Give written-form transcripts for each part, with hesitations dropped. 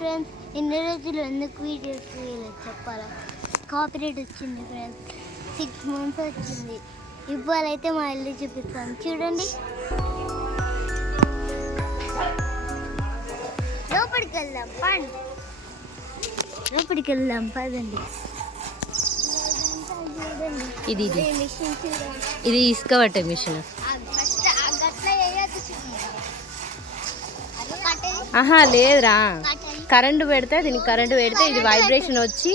Friends, ఇన్ని రోజులు ఎందుకు వీడియోస్ చేయలేదు చెప్పాలా? కాపీరైట్ వచ్చింది ఫ్రెండ్స్, 6 months వచ్చింది. ఇవాళైతే మా ఇల్లు చూపిస్తాను, చూడండి. లోపలికి వెళ్దాం పదండి. ఇది ఇది ఇసుక పట్టే మిషన్. ఆహా లేదురా, కరెంటు పెడితే దీనికి కరెంటు పెడితే ఇది వైబ్రేషన్ వచ్చి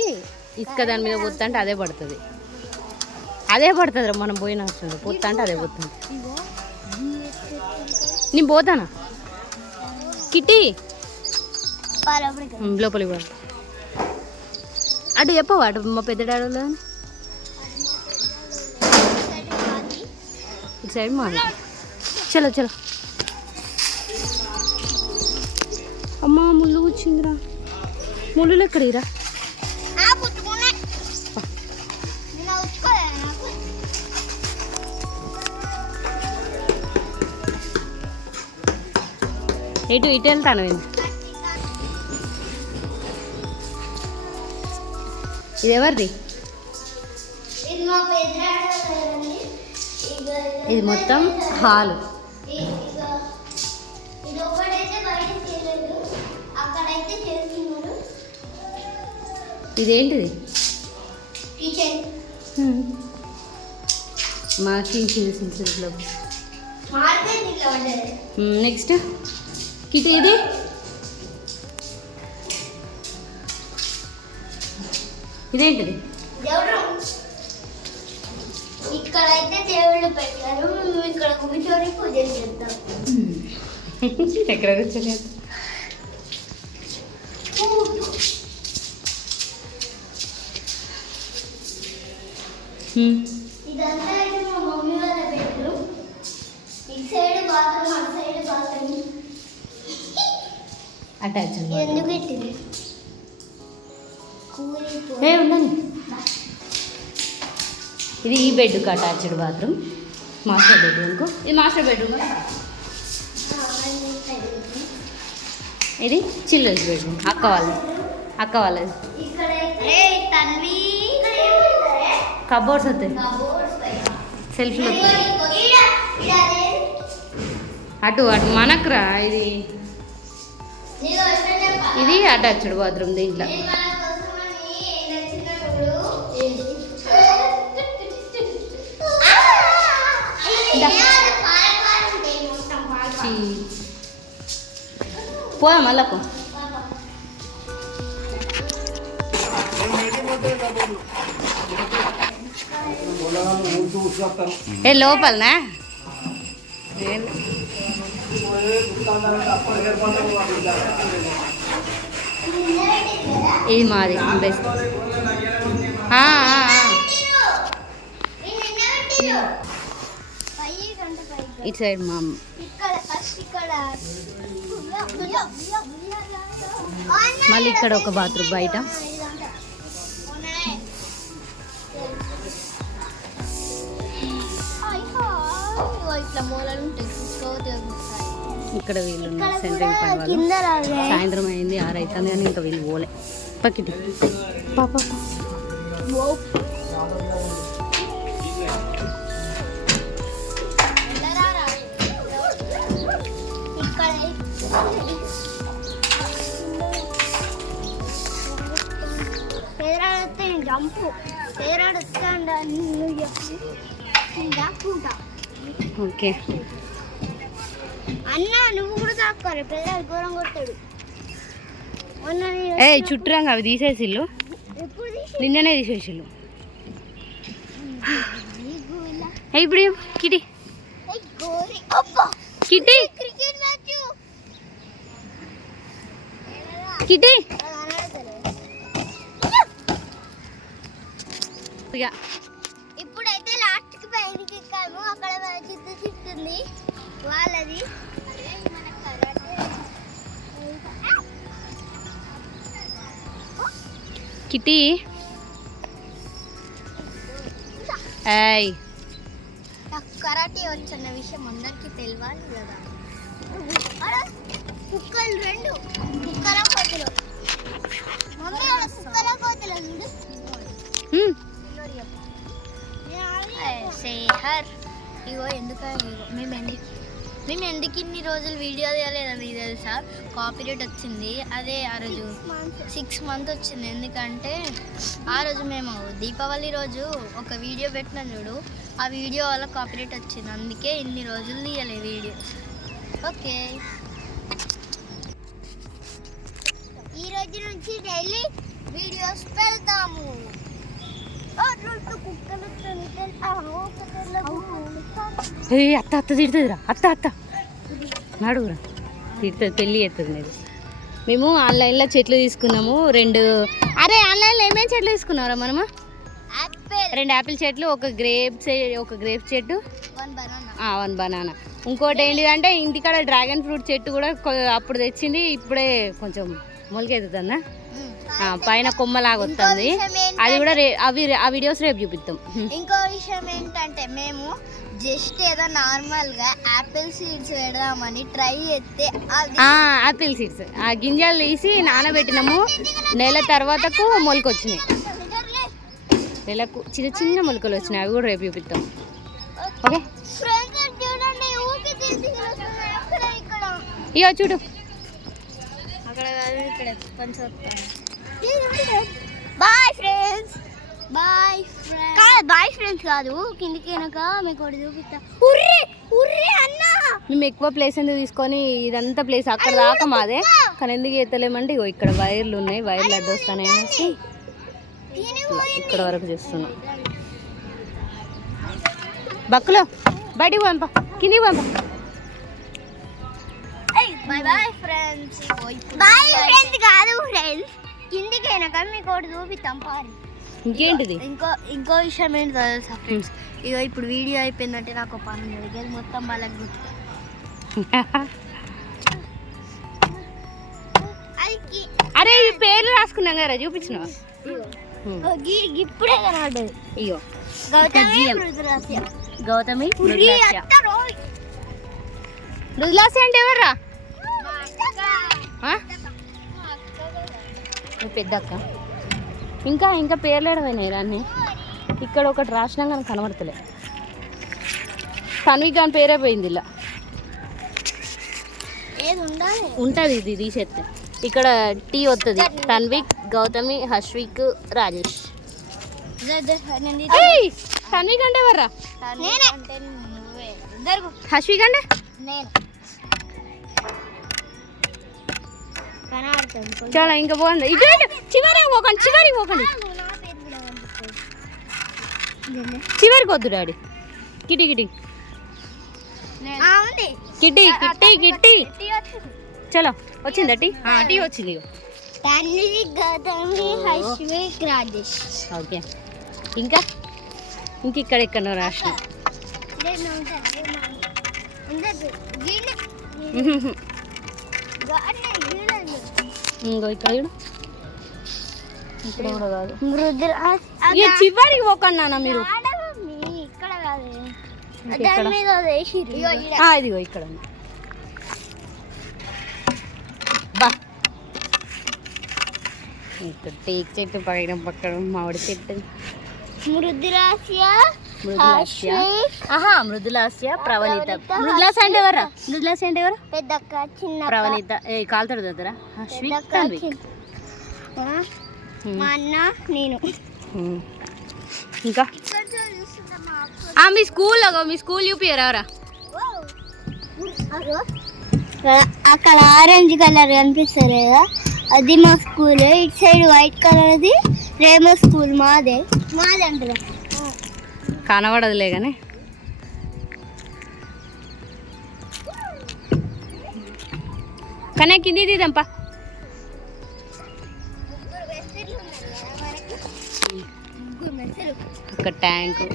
ఇసుక దాని మీద పోతా అంటే అదే పడుతుంది రా. మనం పోయిన వస్తుంది పోతా అంటే అదే పోతుంది. నేను పోతానా కిట్టి లోపలికి పో. అటు చెప్పవా అటు మా పెద్ద డాడీలో ఇటు సైడ్ మా చలో చలో. అమ్మా ముళ్ళు వచ్చిందిరా, ముళ్ళు ఎక్కడిరా? ఇటు వెళ్తాను నేను. ఇది ఎవరిది? ఇది మొత్తం హాలు. ఇదేంటిది? మార్కింగ్ చేసిన. నెక్స్ట్ కిటి ఇది ఇదేంటిది? ఇక్కడైతే దేవుళ్ళు పెట్టారు, ఇక్కడ కూర్చొని పూజలు చేస్తాం. ఎక్కడ కూర్చొని? ఇదంతా అయితే మా మమ్మీ వాళ్ళ బెడ్రూమ్. ఇటు సైడ్ బాత్రూమ్, అటు సైడ్ బాత్రూమ్. అటాచ్ ఎందుకు పెట్టింది? ఉండని. ఇది ఈ బెడ్కి అటాచ్డ్ బాత్రూమ్, మాస్టర్ బెడ్రూమ్కు. ఇది మాస్టర్ బెడ్రూమ్. ఇది చిల్డ్రన్స్ బెడ్రూమ్, అక్క వాళ్ళది. కబోర్డ్స్ వస్తాయి, సెల్ఫ్లు అటు మనకురా. ఇది అటాచ్డ్ బాత్రూమ్. దీంట్లో పోయా మళ్ళకు. ఏ లోపలనా? ఇది మాది బెస్ట్. ఇటు సైడ్ మా మళ్ళీ ఇక్కడ ఒక బాత్రూమ్ బయట. ఇక్కడ వీళ్ళు సెంటరింగ్ పని వాళ్ళు. సాయంత్రం అయింది, 6 అవుతుంది కానీ ఇంకా వీళ్ళు పోలే. పక్కిటి పాప ఓకే అన్నా, నువ్వు కూడా తాక్కోరు, పిల్లలు ఘోరం కొట్టాడు. ఏ చుట్టూరంగా అవి తీసేసిల్లు, నిన్ననే తీసేసిల్లు. ఇప్పుడు కిటి కిటి కిటి ఇప్పుడైతే లాస్ట్కి పైకి ఎక్కాము. అక్కడ చిట్టుంది వాళ్ళది. కిటి కరాటే వచ్చన్న విషయం అందరికీ తెలియాలి కదా. కుక్కలు 2 కుక్కల పొద్దులు మేము ఎందుకు ఇన్ని రోజులు వీడియో తీయలేదా మీకు తెలుసా? కాపీరైట్ వచ్చింది. అదే ఆ రోజు 6 months వచ్చింది. ఎందుకంటే ఆ రోజు మేము దీపావళి రోజు ఒక వీడియో పెట్టినాం చూడు, ఆ వీడియో వల్ల కాపీరైట్ వచ్చింది. అందుకే ఇన్ని రోజులు తీయలే వీడియోస్. ఓకే, ఈ రోజు నుంచి డైలీ వీడియోస్ పెడతాము. అత్త అత్త తిడుతుందిరా, అత్త నడుగురా, తిడుతుంది, పెళ్ళి చేస్తుంది మీరు. మేము ఆన్లైన్లో చెట్లు తీసుకున్నాము 2. అరే ఆన్లైన్లో ఏమేమి చెట్లు తీసుకున్నారా మనము? 2 యాపిల్ చెట్లు, ఒక గ్రేప్ చెట్టు, 1 బనానా. ఇంకోటి ఏంటిదంటే ఇంటికాడ డ్రాగన్ ఫ్రూట్ చెట్టు కూడా అప్పుడు తెచ్చింది, ఇప్పుడే కొంచెం మొలకెత్తుతుందా, పైన కొమ్మలాగా వస్తుంది. అది కూడా ఆ వీడియోస్ రేపు చూపిస్తాం. ఇంకో విషయం ఏంటంటే మేము జస్ట్ ఏదో నార్మల్గా యాపిల్ సీడ్స్ పెడదామని ట్రై చేస్తే యాపిల్ సీడ్స్ ఆ గింజలు తీసి నానబెట్టినాము. నెల తర్వాతకు మొలకొచ్చినాయి, నెలకు చిన్న చిన్న మొలకలు వచ్చినాయి. అవి కూడా రేపు చూపిస్తాం. ఓకే, ఇగో చూడు అక్కడ కొంచెం. బాయ్ ఫ్రెండ్స్, బాయ్ ఫ్రెండ్స్ కాదు, కిందికి వెనక మీకు ఒకటి చూపిస్తా. మేము ఎక్కువ ప్లేస్ ఎందుకు తీసుకొని ఇదంతా ప్లేస్ అక్కడ దాకా మాదే, కానీ ఎందుకు ఎత్తలేమంటే ఇగో ఇక్కడ వైర్లు ఉన్నాయి, వైర్లు అడ్డొస్తానేసి ఇక్కడ వరకు చేస్తున్నాం. బక్కులో బయటికి పంప, కిందికి పంప. బాయ్ ఫ్రెండ్స్, బాయ్ ఫ్రెండ్స్ కాదు ఫ్రెండ్స్, కిందికి వెనక మీకు ఒకటి చూపిస్తాం పారి. ఇంకేంటిది? ఇంకో విషయం ఏంటి తెలుసా ఫ్రెండ్స్? ఇగో ఇప్పుడు వీడియో అయిపోయిందంటే నాకు పని ఉంది, మొత్తం వాళ్ళకి గుర్తు. అరే ఈ పేర్లు రాసుకున్నాం కదా, చూపించిన ఇప్పుడే కనబడ్డది. ఇగో గౌతమి మృదులాసి అంటే ఎవర్రా? పెద్ద అక్క. ఇంకా ఇంకా పేర్లు ఏడవైనాయి రాన్ని. ఇక్కడ ఒకటి రాసినా కానీ కనబడతలే. తన్విక్ అని పేరే పోయింది ఇలా. ఉంటుంది ఇది తీసేస్తే. ఇక్కడ టీ వస్తుంది. తన్విక్, గౌతమి, హర్షిక్, రాజేష్. తన్విక్ అంటే ఎవర్రా? హర్షిక్ అంటే చాలా ఇంకా బాగుంది. ఇటు చివరికి పోకండి. చివరికి వద్దు డాడీ. కిటి చలో వచ్చిందా టీ? టీ వచ్చింది. ఓకే, ఇంకా ఇక్కడ రాసిన ఇంకో ఇక్కడ కూడా కాదు. చివరికి పోకన్నా మీరు. ఇదిగో ఇక్కడ బా. ఇక్కడ టేక్ చెట్టు పక్కన మామిడి చెట్టు. మృదులాస్య, ప్రవణిత. మృదులాస్ అంటే ఎవరా? పెద్దక్క, చిన్న ప్రవణిత. కాలుతాడు దగ్గర మా అన్న, నేను. ఇంకా మీ స్కూల్ చూపియరా? అక్కడ ఆరెంజ్ కలర్ కనిపిస్తారు కదా, అది మా స్కూల్. ఇటు సైడ్ వైట్ కలర్ అది రేమో స్కూల్. మాదే అంటారా? కనబడదులే కానీ కానీ కింది తీదంపా. ఒక ట్యాంకు.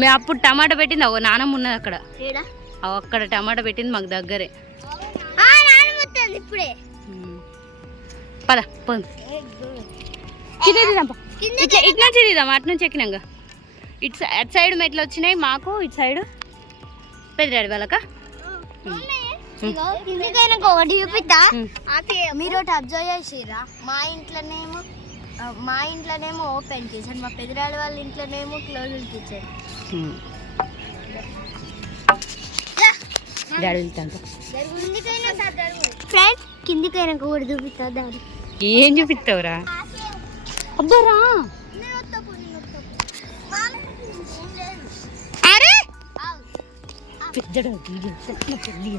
మేము అప్పుడు టమాటా పెట్టింది ఒక నానమ్మ ఉన్నది అక్కడ. అక్కడ టమాటా పెట్టింది మాకు దగ్గరే. ఇప్పుడే పద కింద తీద్దాంపా. ఇటు నుంచి తీద్దాం, అటు నుంచి ఎక్కినాక. అటు సైడ్ మెట్లు వచ్చినాయి మాకు, ఇటు సైడ్ పెద్దరాడి వాళ్ళక. ఒకటి చూపిద్దా? మీరు ఒకటి అబ్జర్వ్ చేసిరా? మా ఇంట్లోనేమో ఓపెన్ కిచెన్, మా పెద్దరాడి వాళ్ళ ఇంట్లోనేమో క్లోజ్ కిచెన్. డాడీ వెళ్తాను. ఫ్రెండ్ కిందికైనా కూడా చూపిస్తా డాడీ. ఏం చూపిస్తావురా? అబ్బరా అరే పెద్దడా వీడియో పెళ్ళి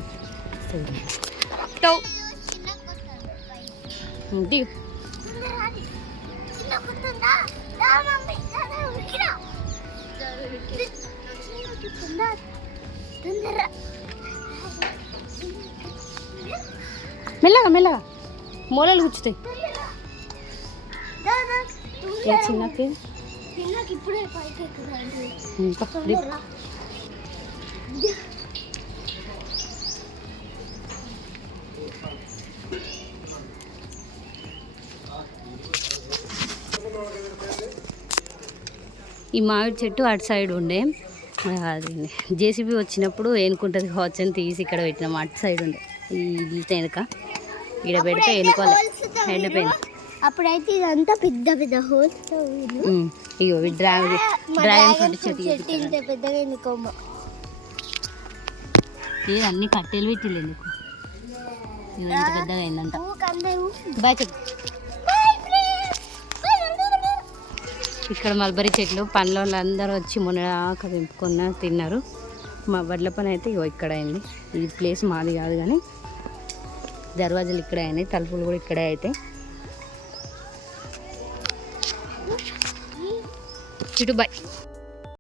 మెల్లగా మెల్లగా మూలలు కూర్చుతాయి. చిన్నకి ఈ మామిడి చెట్టు అటు సైడ్ ఉండే, అది జేసీబీ వచ్చినప్పుడు ఏనుకుంటుంది కావచ్చు అని తీసి ఇక్కడ పెట్టినాం. అటు సైడ్ ఉండే ఈ వెనక ఇక్కడ పెడితే ఎన్నుకోవాలి ఎండిపోయింది. అప్పుడైతే ఇదంతా పెద్ద పెద్ద హోల్స్. ఇగో డ్రాగన్ ఫ్రూట్ చెట్టు ఇంత పెద్దగా ఎన్నుకోమ్మ. లేదు అన్ని కట్టెలు పెట్టిలే నీకు. ఇంత పెద్దగా అయిందంట. బాయ్ చెప్పు. ఇక్కడ మల్బరీ చెట్లు పండ్ల అందరూ వచ్చి మొన్నదాకా తెంపుకున్న తిన్నారు. మా వడ్ల పని అయితే ఇగో ఇక్కడ అయింది. ఈ ప్లేస్ మాది కాదు కానీ దర్వాజాలు ఇక్కడే అయినాయి, తలుపులు కూడా ఇక్కడే అయితే. ఇటు బాయ్.